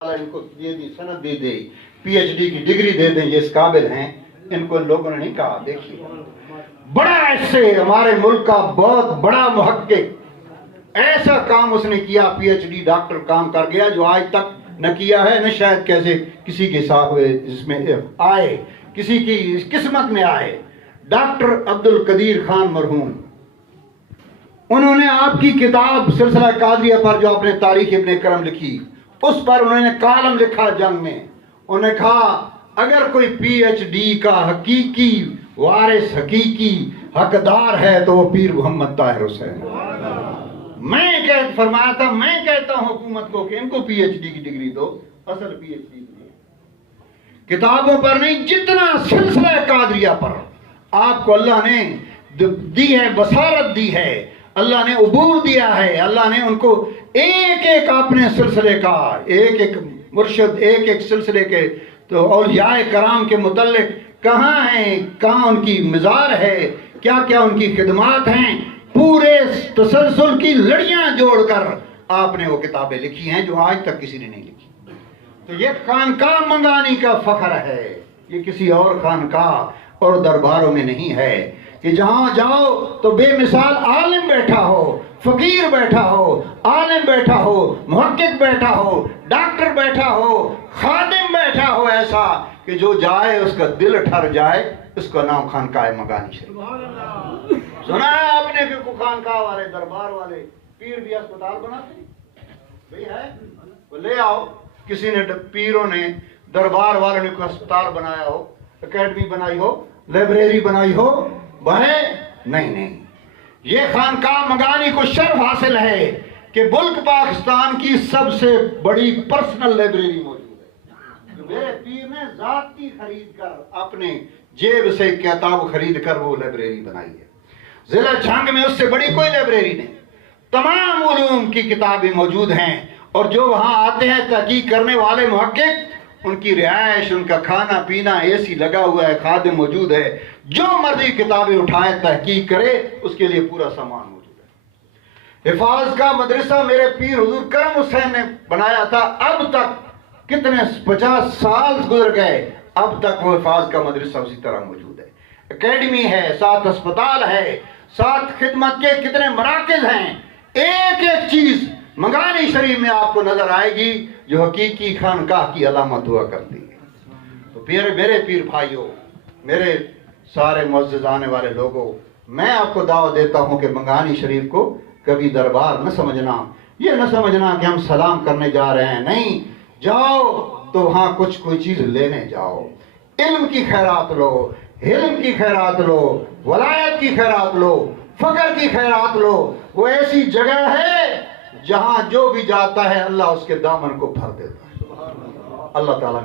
ان کو یہ دی سند دے دے, پی ایچ ڈی کی ڈگری دے دیں, یہ اس قابل ہیں. ان کو لوگوں نے نہیں کہا. دیکھیے بڑا ایسے ہمارے ملک کا بہت بڑا محقق ایسا کام اس نے کیا, پی ایچ ڈی ڈاکٹر کام کر گیا جو آج تک نہ کیا ہے, نہ شاید کیسے کسی کے ساتھ اس میں آئے, کسی کی قسمت میں آئے. ڈاکٹر عبدالقدیر خان مرحوم, انہوں نے آپ کی کتاب سلسلہ قادریہ پر جو اپنے تاریخ ابن کرم لکھی, اس پر انہوں نے کالم لکھا جنگ میں. انہوں نے کہا اگر کوئی پی ایچ ڈی کا حقیقی وارث, حقیقی حقدار ہے تو وہ پیر محمد طاہر حسین. میں فرمایا تھا, میں کہتا ہوں حکومت کو کہ ان کو پی ایچ ڈی کی ڈگری دو. اصل پی ایچ ڈی کتابوں پر نہیں, جتنا سلسلہ قادریہ پر آپ کو اللہ نے دی ہے, بصارت دی ہے, اللہ نے عبور دیا ہے. اللہ نے ان کو ایک ایک اپنے سلسلے کا, ایک ایک مرشد, ایک ایک سلسلے کے تو اولیاء کرام کے متعلق کہاں ہیں, کہاں ان کی مزار ہے, کیا کیا ان کی خدمات ہیں, پورے تسلسل کی لڑیاں جوڑ کر آپ نے وہ کتابیں لکھی ہیں جو آج تک کسی نے نہیں لکھی. تو یہ خانقاہ منگانی کا فخر ہے, یہ کسی اور خانقاہ اور درباروں میں نہیں ہے کہ جہاں جاؤ تو بے مثال عالم بیٹھا ہو, فقیر بیٹھا ہو, عالم بیٹھا ہو, محقق بیٹھا ہو, ڈاکٹر بیٹھا ہو, خادم بیٹھا ہو, ایسا کہ جو جائے اس کا دل ٹھر جائے. اس کا نام خانقاہ منگانی شریف. سنا ہے آپ نے کہ خانقاہ والے, دربار والے پیر بھی اسپتال بناتے بھئی ہے, وہ لے آؤ. کسی نے پیروں نے, دربار والوں نے کوئی اسپتال بنایا ہو, اکیڈمی بنائی ہو, لائبریری بنائی ہو, بنے نہیں. یہ خانقاہ منگانی کو شرف حاصل ہے کہ ملک پاکستان کی سب سے بڑی پرسنل لائبریری موجود ہے. میرے پیر نے ذاتی خرید کر, اپنے جیب سے کتاب خرید کر وہ لائبریری بنائی ہے. ضلع جھنگ میں اس سے بڑی کوئی لائبریری نہیں. تمام علوم کی کتابیں موجود ہیں, اور جو وہاں آتے ہیں تحقیق کرنے والے محقق, ان کی رہائش, ان کا کھانا پینا, اے سی لگا ہوا ہے, خادم موجود ہے, جو مرضی کتابیں اٹھائے تحقیق کرے اس کے لیے پورا سامان موجود ہے. حفاظ کا مدرسہ میرے پیر حضور کرم حسین نے بنایا تھا. اب تک کتنے 50 سال گزر گئے, اب تک وہ حفاظ کا مدرسہ اسی طرح موجود ہے. اکیڈمی ہے, 7 اسپتال ہے, 7 خدمت کے کتنے مراکز ہیں. ایک ایک چیز منگانی شریف میں آپ کو نظر آئے گی جو حقیقی خانقاہ کی علامت ہوا کرتی ہے. تو میرے پیر بھائیوں, میرے سارے معزز آنے والے لوگوں, میں آپ کو دعوت دیتا ہوں کہ منگانی شریف کو کبھی دربار نہ سمجھنا. یہ نہ سمجھنا کہ ہم سلام کرنے جا رہے ہیں, نہیں. جاؤ تو وہاں کوئی چیز لینے جاؤ, علم کی خیرات لو, علم کی خیرات لو, ولایت کی خیرات لو, فقر کی خیرات لو. وہ ایسی جگہ ہے جہاں جو بھی جاتا ہے اللہ اس کے دامن کو بھر دیتا ہے. اللہ تعالیٰ